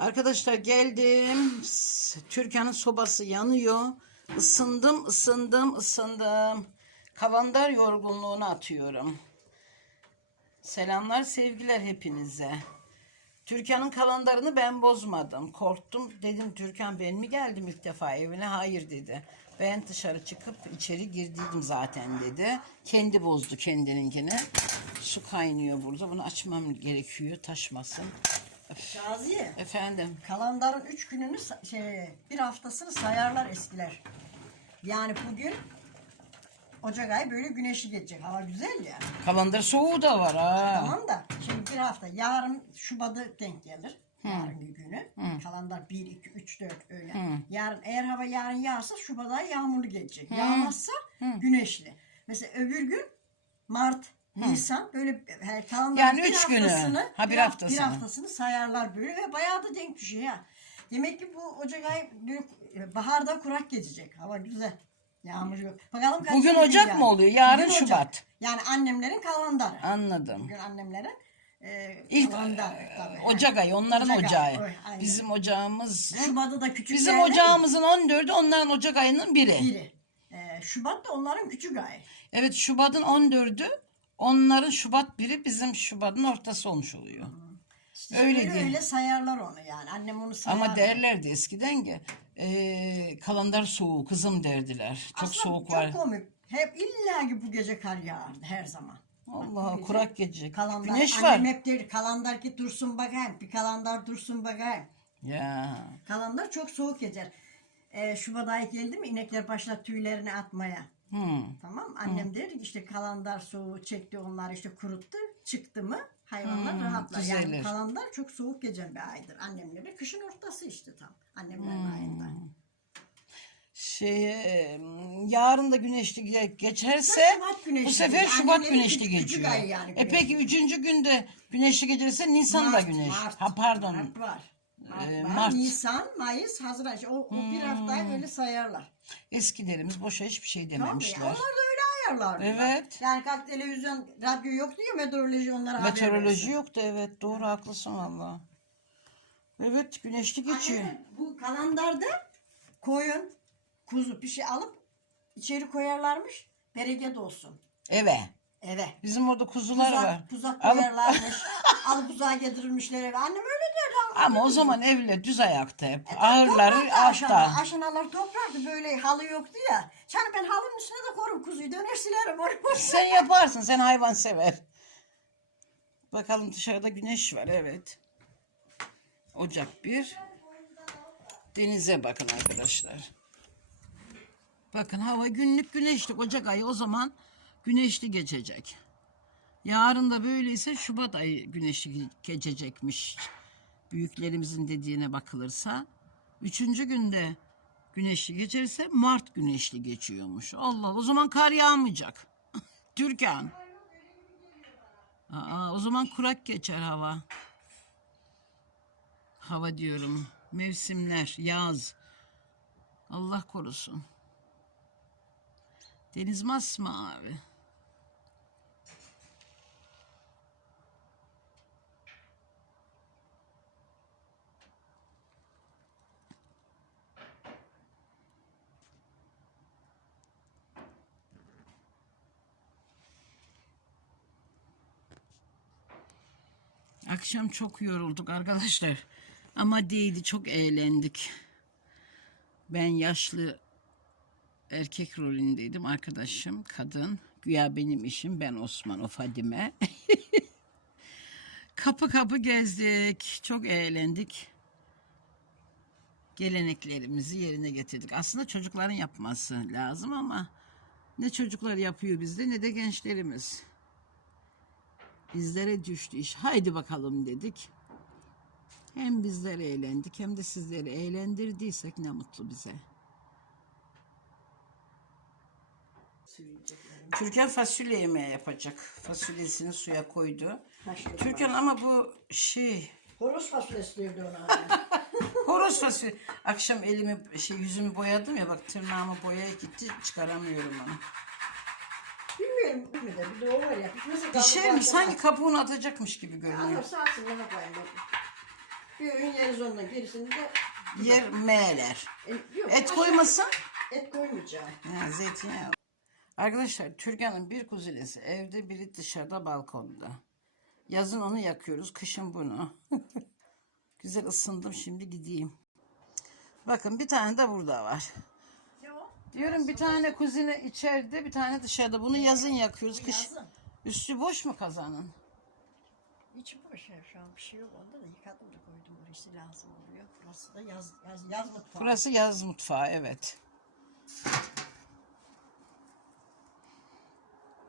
Arkadaşlar geldim. Türkan'ın sobası yanıyor. Isındım, ısındım, ısındım. Kavandar yorgunluğunu atıyorum. Selamlar, sevgiler hepinize. Türkan'ın kalandarını ben bozmadım. Korktum. Dedim Türkan ben mi geldim ilk defa evine? Hayır dedi. Ben dışarı çıkıp içeri girdiydim zaten dedi. Kendi bozdu kendininkini. Su kaynıyor burada. Bunu açmam gerekiyor taşmasın. Şaziye, Efendim. kalandarın üç gününü sa- şey bir haftasını sayarlar eskiler. Yani bugün Ocak ayı böyle güneşli geçecek. Hava güzel ya. Kalandar soğuğu da var ha. Tamam da şimdi bir hafta yarın Şubat'ı denk gelir. Yarın günü. Kalandar 1, 2, 3, 4 öyle. Yarın eğer hava yarın yağarsa Şubat ayı yağmurlu geçecek. Yağmazsa güneşli. Mesela öbür gün Mart, Nisan böyle he, kalandarın Yani bir üç günü. haftasını, Ha, bir haf- haftasını. Bir haftasını sayarlar böyle ve bayağı da denk düşüyor ya. Demek ki bu Ocak ayı böyle, baharda kurak geçecek. Hava güzel. Yağmur yok. Bakalım kaç Bugün gün Ocak yani. mı oluyor? Yarın Bugün Ocak. Şubat. Yani annemlerin kalandarı. Anladım. Bugün annemlerin e, İlk e, tabii. Ocak ayı, onların Ocak ocağı. aynen. Bizim ocağımız Şubat'ı da küçük Bizim ocağımızın 14'ü onların Ocak ayının biri. biri. E, Şubat da onların küçük ayı. Evet Şubat'ın 14'ü onların Şubat biri bizim Şubat'ın ortası olmuş oluyor. İşte Öyle öyle, değil. öyle sayarlar onu yani. Annem onu sayar. Ama derlerdi eskiden ki e, kalandar soğuğu kızım derdiler. Çok Aslında soğuk çok var. komik. Hep illa ki bu gece kar yağardı her zaman. Allah gece kurak gece. Kalandar, Güneş var. Annem hep der kalandar ki dursun bakayım. Bir kalandar dursun bakayım. Ya. Kalandar çok soğuk geçer. Ee, Şubat ayı geldi mi inekler başlar tüylerini atmaya. Hmm. Tamam Annem der ki işte kalandar soğuğu çekti onlar işte kuruttu. Çıktı mı hayvanlar Hmm, rahatlar. Yani düzelir. kalandar çok soğuk geçen bir aydır. Annemlerin kışın ortası işte tam. Annemlerin Hmm. ayında. Şey, yarın da güneşli ge- geçerse Şubat güneşli bu sefer. Şubat Annemlerin güneşli küçük- geçiyor. ay yani e güneşli. peki üçüncü günde güneşli geçerse Nisan'da Mart, güneş. Mart, ha pardon. Mart var. Mart, var. Mart. Hmm. Nisan, Mayıs, Haziran. O, o bir haftayı öyle sayarlar. Eskilerimiz boşa hiçbir şey dememişler. Onlar da öyle ayarlar. Evet. Yani kalk televizyon, radyo yoktu ya meteoroloji onlara haber Meteoroloji yoktu evet doğru haklısın valla. Evet güneşli geçiyor. Annem Bu kalandarda koyun, kuzu bir şey alıp içeri koyarlarmış. Bereket olsun. Eve. Eve. Bizim orada kuzular var. Tuzak, tuzak Ama- koyarlarmış. alıp uzağa getirilmişler eve. Annem öyle. Ama o zaman evler düz ayakta hep. E, Ağırları altta. aşağıda. Aşağılar topraktı böyle halı yoktu ya. Yani ben halının üstüne de korum kuzuyu döner silerim onu. Sen yaparsın sen hayvan sever. Bakalım dışarıda güneş var evet. Ocak bir. Denize bakın arkadaşlar. Bakın hava günlük güneşli. Ocak ayı o zaman güneşli geçecek. Yarın da böyleyse Şubat ayı güneşli geçecekmiş. Büyüklerimizin dediğine bakılırsa. Üçüncü günde güneşli geçerse Mart güneşli geçiyormuş. Allah o zaman kar yağmayacak. Türkan. Aa, o zaman kurak geçer hava. Hava diyorum. Mevsimler, yaz. Allah korusun. Deniz masmavi. Akşam çok yorulduk arkadaşlar. Ama değdi çok eğlendik. Ben yaşlı erkek rolündeydim. Arkadaşım kadın. Güya benim işim ben Osman o Fadime. kapı kapı gezdik. Çok eğlendik. Geleneklerimizi yerine getirdik. Aslında çocukların yapması lazım ama ne çocuklar yapıyor bizde ne de gençlerimiz. Bizlere düştü iş. Haydi bakalım dedik. Hem bizler eğlendik hem de sizleri eğlendirdiysek ne mutlu bize. Türkan fasulye yemeği yapacak. Fasulyesini suya koydu. Haşladım Türkan ama bu şey Horoz fasulyesi diyordu ona. horoz fasulye. Akşam elimi şey yüzümü boyadım ya bak tırnağımı boyaya gitti çıkaramıyorum onu. Bilmiyorum de bir de o var ya. Nasıl Bir şey mi sanki kabuğunu atacakmış gibi görünüyor. Alırsa alsın ne yapayım ben. Bir öğün yeriz onunla. Gerisini de Yer meğerler. e, yok, Et aşağı- koymasın. Et koymayacağım. Ha, zeytinyağı. Arkadaşlar Türkan'ın bir kuzinesi evde biri dışarıda balkonda. Yazın onu yakıyoruz, kışın bunu. Güzel ısındım şimdi gideyim. Bakın bir tane de burada var. Diyorum bir tane kuzine içeride bir tane dışarıda. Bunu yazın yakıyoruz. Kış Yazın. üstü boş mu kazanın? İçi boş ya şu an bir şey yok onda da yıkadım da koydum orası lazım oluyor. Burası da yaz yaz, yaz mutfağı. Burası yaz mutfağı evet.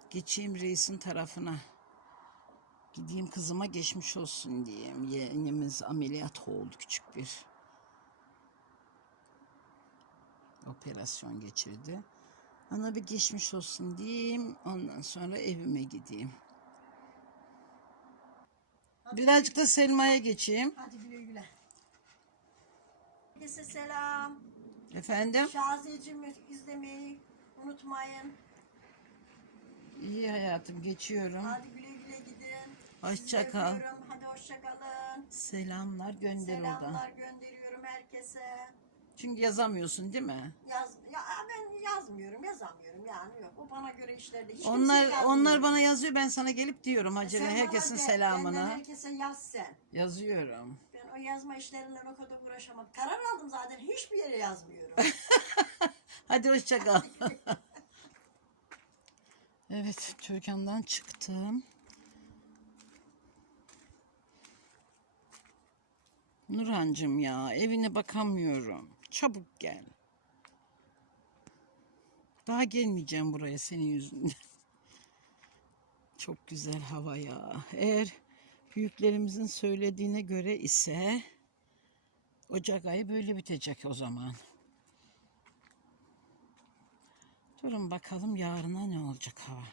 Geçeyim reisin tarafına. Gideyim kızıma geçmiş olsun diyeyim. Yeğenimiz ameliyat oldu küçük bir. Operasyon geçirdi. Ona bir geçmiş olsun diyeyim. Ondan sonra evime gideyim. Birazcık da Selma'ya geçeyim. Hadi güle güle. Herkese selam. Efendim? Şaziyeciğimi izlemeyi unutmayın. İyi hayatım geçiyorum. Hadi güle güle gidin. Hoşça kal. Hadi hoşça kalın. Selamlar gönder oradan. Selamlar gönderiyorum herkese. Çünkü yazamıyorsun değil mi? Yaz, ya ben yazmıyorum, yazamıyorum yani yok. O bana göre işlerde hiç Onlar onlar bana yazıyor ben sana gelip diyorum acele Sen bana herkesin de, selamını. Benden herkese yaz sen. Yazıyorum. Ben o yazma işleriyle o kadar uğraşamam. Karar aldım zaten hiçbir yere yazmıyorum. Hadi hoşça kal. evet Türkan'dan çıktım. Nurhancığım ya evine bakamıyorum. Çabuk gel. Daha gelmeyeceğim buraya senin yüzünden. Çok güzel hava ya. Eğer büyüklerimizin söylediğine göre ise Ocak ayı böyle bitecek o zaman. Durun bakalım yarına ne olacak hava.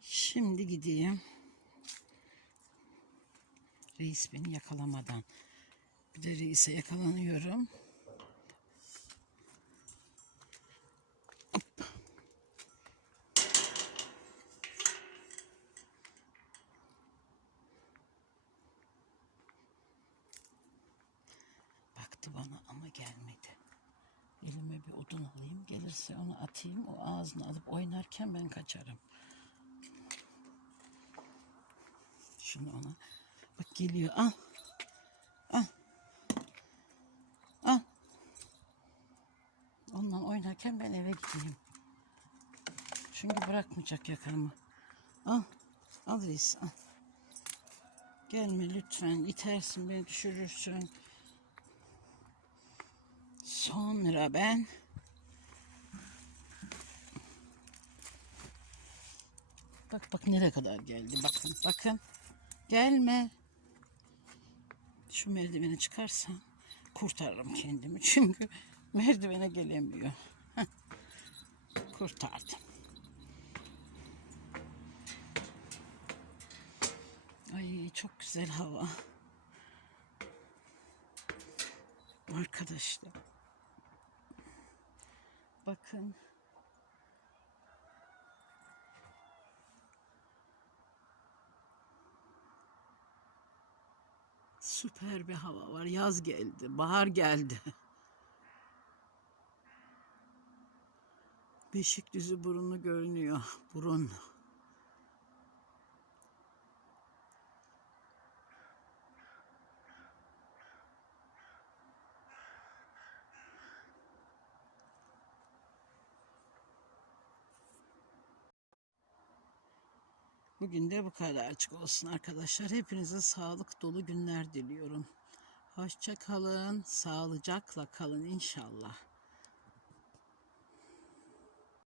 Şimdi gideyim. Reis beni yakalamadan. Bir de reise yakalanıyorum. Hop. Baktı bana ama gelmedi. Elime bir odun alayım. Gelirse onu atayım. O ağzını alıp oynarken ben kaçarım. Şunu ona. Bak geliyor. Al. Al. Al. Ondan oynarken ben eve gideyim. Çünkü bırakmayacak yakamı. Al. Al reis al. Gelme lütfen. İtersin beni düşürürsün. Sonra ben Bak bak nereye kadar geldi. Bakın bakın. Gelme. Şu merdiveni çıkarsam kurtarırım kendimi. Çünkü merdivene gelemiyor. Kurtardım. Ay çok güzel hava. Arkadaşlar. Bakın. Süper bir hava var. Yaz geldi, bahar geldi. Beşikdüzü burunu görünüyor. Burun. Bugün de bu kadarcık olsun arkadaşlar. Hepinize sağlık dolu günler diliyorum. Hoşça kalın, sağlıcakla kalın inşallah.